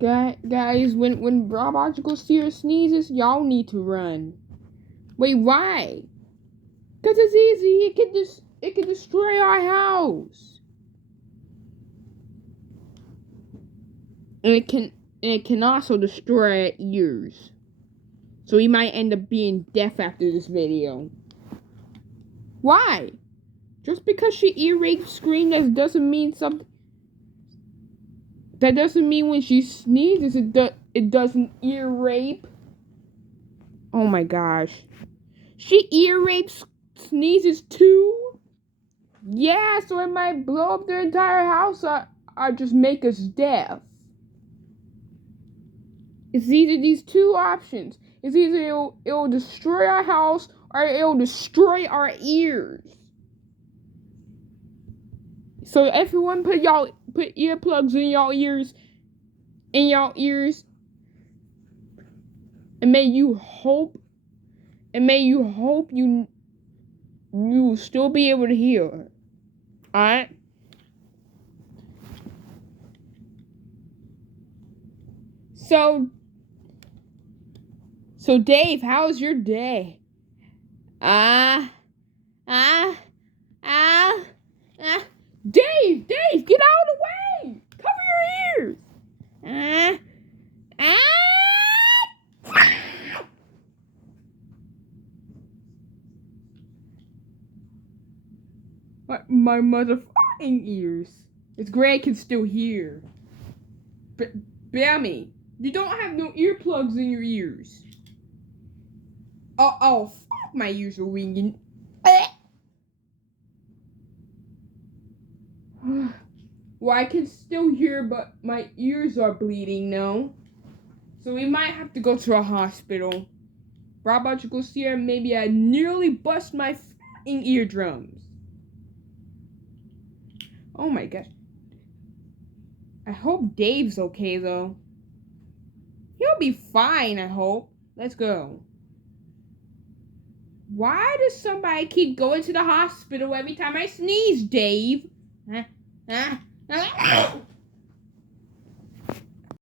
Guys, when Brobgonal Ciara sneezes, y'all need to run. Wait, why? Cause it's easy. It can destroy our house. And it can also destroy our ears. So we might end up being deaf after this video. Why? Just because she ear raped scream, that doesn't mean something. That doesn't mean when she sneezes, it doesn't ear rape. Oh my gosh. She ear rapes sneezes too? Yeah, so it might blow up their entire house or just make us deaf. It's either these two options. It's either it'll destroy our house or it'll destroy our ears. So everyone put earplugs in y'all ears, and may you hope you still be able to hear. Alright? So Dave, how was your day? Dave, get out of the way! Cover your ears! My motherfucking ears. It's Greg can still hear. Bammy, you don't have no earplugs in your ears. Oh, fuck, my ears are ringing. Well, I can still hear, but my ears are bleeding now. So we might have to go to a hospital. Brobgonal Ciara, maybe I nearly bust my fucking eardrums. Oh my gosh. I hope Dave's okay, though. He'll be fine, I hope. Let's go. Why does somebody keep going to the hospital every time I sneeze, Dave?